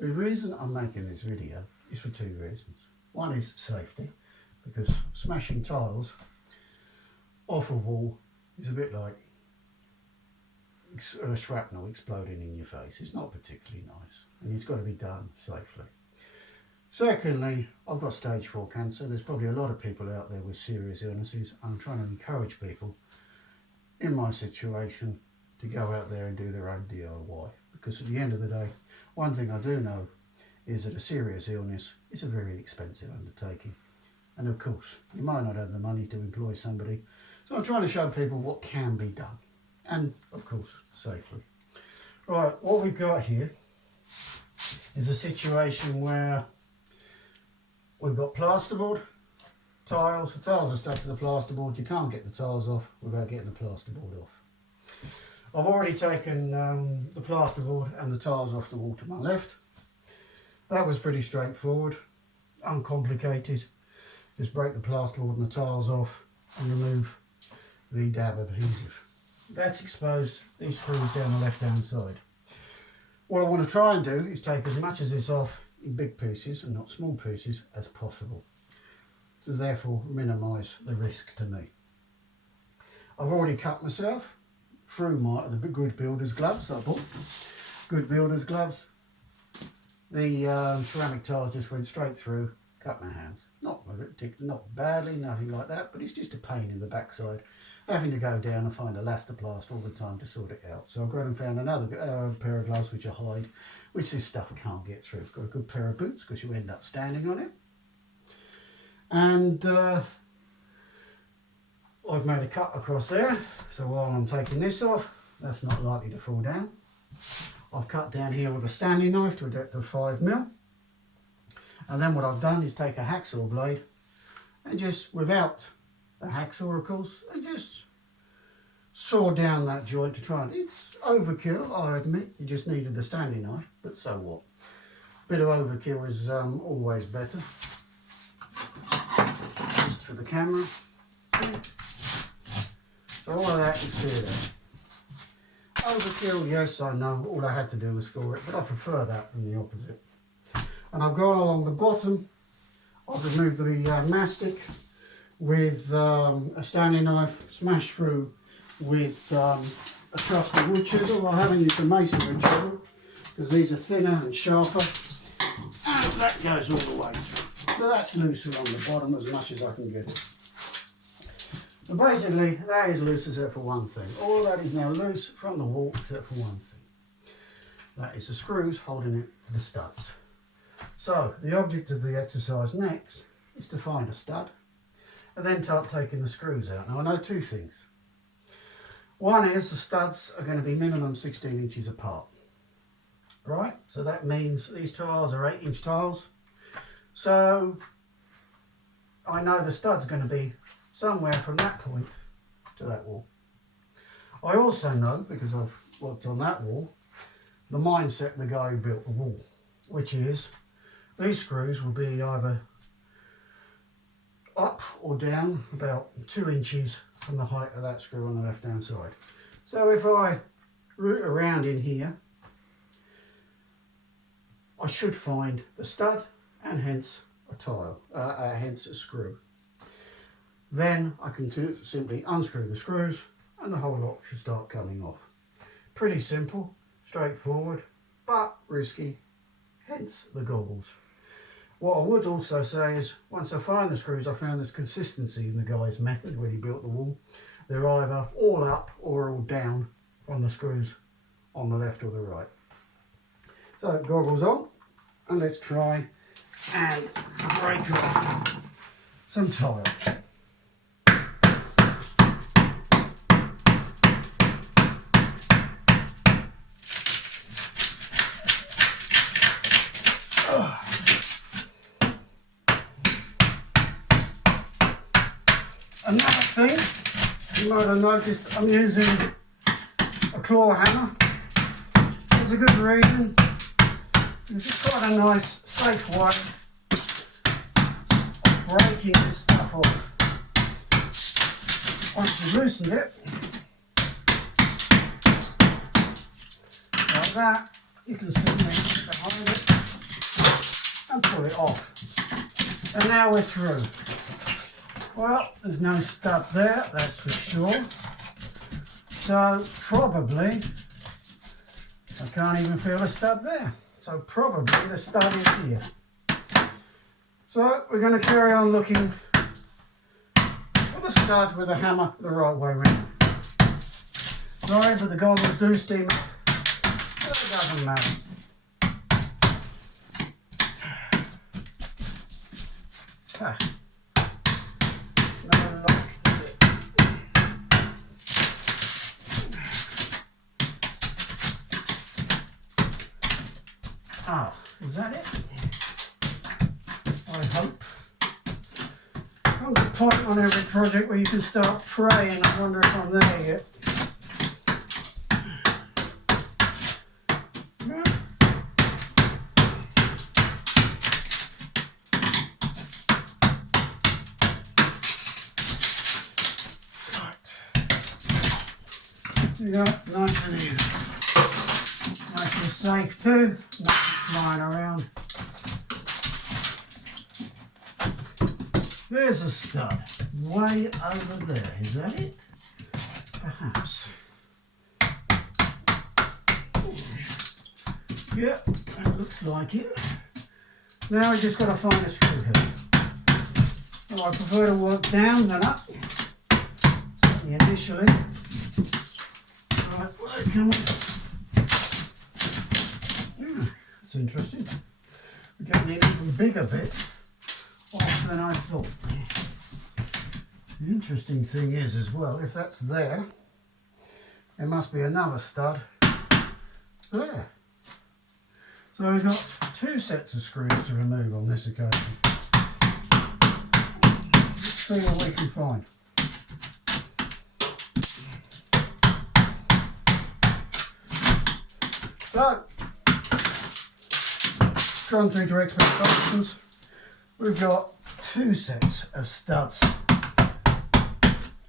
The reason I'm making this video is for two reasons. One is safety, because smashing tiles off a wall is a bit like shrapnel exploding in your face. It's not particularly nice, and it's got to be done safely. Secondly, I've got stage 4 cancer. There's probably a lot of people out there with serious illnesses. I'm trying to encourage people in my situation to go out there and do their own DIY, because at the end of the day, one thing I do know is that a serious illness is a very expensive undertaking, and of course you might not have the money to employ somebody, so I'm trying to show people what can be done, and of course safely. Right, what we've got here is a situation where we've got plasterboard, tiles. The tiles are stuck to the plasterboard. You can't get the tiles off without getting the plasterboard off. I've already taken the plasterboard and the tiles off the wall to my left. That was pretty straightforward, uncomplicated. Just break the plasterboard and the tiles off and remove the dab adhesive. That's exposed these screws down the left hand side. What I want to try and do is take as much of this off in big pieces and not small pieces as possible, to therefore minimise the risk to me. I've already cut myself through the good builder's gloves I bought. Good builder's gloves. The ceramic tiles just went straight through, cut my hands. Not badly, nothing like that, but it's just a pain in the backside, having to go down and find elastoplast all the time to sort it out. So I've gone and found another pair of gloves which are hide, which this stuff can't get through. Got a good pair of boots because you end up standing on it. And I've made a cut across there, so while I'm taking this off, that's not likely to fall down. I've cut down here with a stanley knife to a depth of 5mm. And then what I've done is take a hacksaw blade and just, without the hacksaw of course, and just saw down that joint to try and, it's overkill, I admit, you just needed the stanley knife, but so what. A bit of overkill is always better. Just for the camera. So all of that is clear there. Overkill, yes, I know, all I had to do was score it, but I prefer that than the opposite. And I've gone along the bottom, I've removed the mastic with a stanley knife, smashed through with a trusty wood chisel. I haven't used a masonry chisel because these are thinner and sharper, and that goes all the way through. So that's loose along the bottom as much as I can get it. But basically that is loose except for one thing. All that is now loose from the wall except for one thing. That is the screws holding it to the studs. So the object of the exercise next is to find a stud and then start taking the screws out. Now I know two things. One is the studs are going to be minimum 16 inches apart. Right, so that means these tiles are 8-inch tiles. So I know the stud's going to be somewhere from that point to that wall. I also know, because I've worked on that wall, the mindset of the guy who built the wall, which is these screws will be either up or down about 2 inches from the height of that screw on the left hand side. So if I root around in here, I should find the stud and hence a tile, hence a screw. Then I can simply unscrew the screws and the whole lot should start coming off. Pretty simple, straightforward, but risky, hence the goggles. What I would also say is, once I find the screws, I found this consistency in the guy's method when he built the wall. They're either all up or all down from the screws on the left or the right. So goggles on, and let's try and break off some tile. Another thing, you might have noticed I'm using a claw hammer. There's a good reason. It's quite a nice, safe way of breaking this stuff off. Once you've loosened it, like that, you can see me behind it. and pull it off. And now we're through. Well, there's no stud there, that's for sure. So probably, I can't even feel a stud there. So probably the stud is here. So we're going to carry on looking for the stud with the hammer the right way round. Sorry, but the goggles do steam up. But it doesn't matter. Ah. No luck. Ah, is that it? I hope. Comes a point on every project where you can start praying. I wonder if I'm there yet. Yeah, nice and easy. Nice and safe too. Nothing flying around. There's a stud. Way over there. Is that it? Perhaps. Yeah, that looks like it. Now we just got to find a screw head. Well, I prefer to work down than up. Certainly initially. Right, come on. Yeah, that's interesting. We're getting an even bigger bit off than I thought. The interesting thing is as well, if that's there, there must be another stud there. So we've got two sets of screws to remove on this occasion. Let's see what we can find. So, gone through to expectations, we've got two sets of studs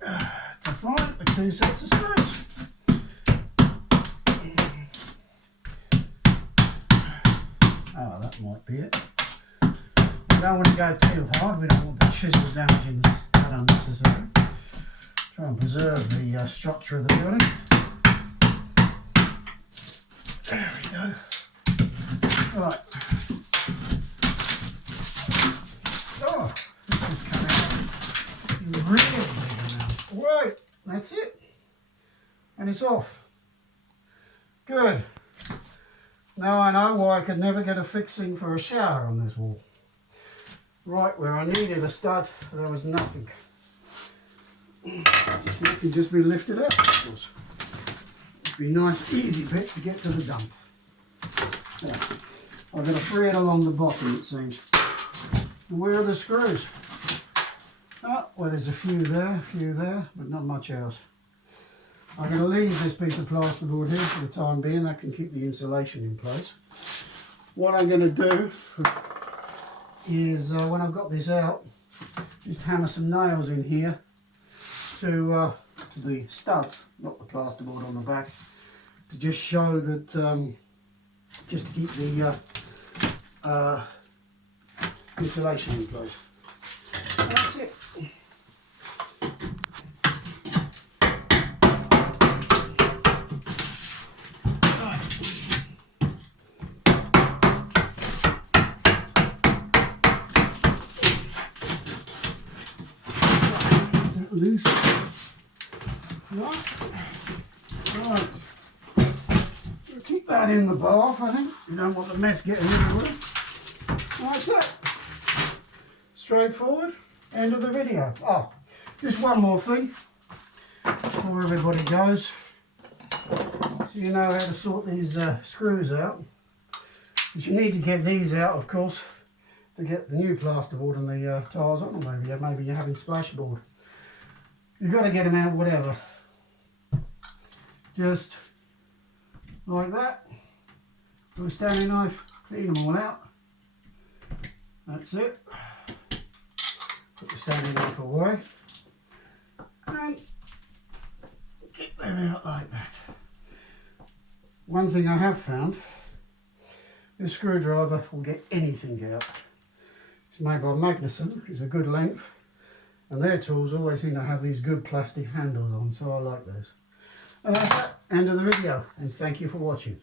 to find the two sets of screws. Oh, that might be it. We don't want to go too hard, we don't want the chisel damaging this that unnecessary. Try and preserve the structure of the building. There we go. Right. Oh, this is coming out really big now. Right, that's it. And it's off. Good. Now I know why I could never get a fixing for a shower on this wall. Right where I needed a stud, there was nothing. It can just be lifted out, of course. Be a nice easy bit to get to the dump. There. I've got to free it along the bottom, it seems. And where are the screws? Oh, well, there's a few there, but not much else. I'm going to leave this piece of plasterboard here for the time being. That can keep the insulation in place. What I'm going to do is, when I've got this out, just hammer some nails in here to the studs, not the plasterboard on the back, to just show that, just to keep the insulation in place. And that's it. Right. Is it loose? Right. Keep that in the bath, I think. You don't want the mess getting everywhere. That's it. Straightforward. End of the video. Oh, just one more thing before everybody goes. So you know how to sort these screws out. But you need to get these out, of course, to get the new plasterboard and the tiles on, or maybe you're having splashboard. You've got to get them out, whatever. Just like that. With a Stanley knife, clean them all out. That's it. Put the Stanley knife away. And get them out like that. One thing I have found, This screwdriver will get anything out. It's made by Magnuson, it's a good length, and their tools always seem to have these good plastic handles on, so I like those. And that's it, end of the video, and thank you for watching.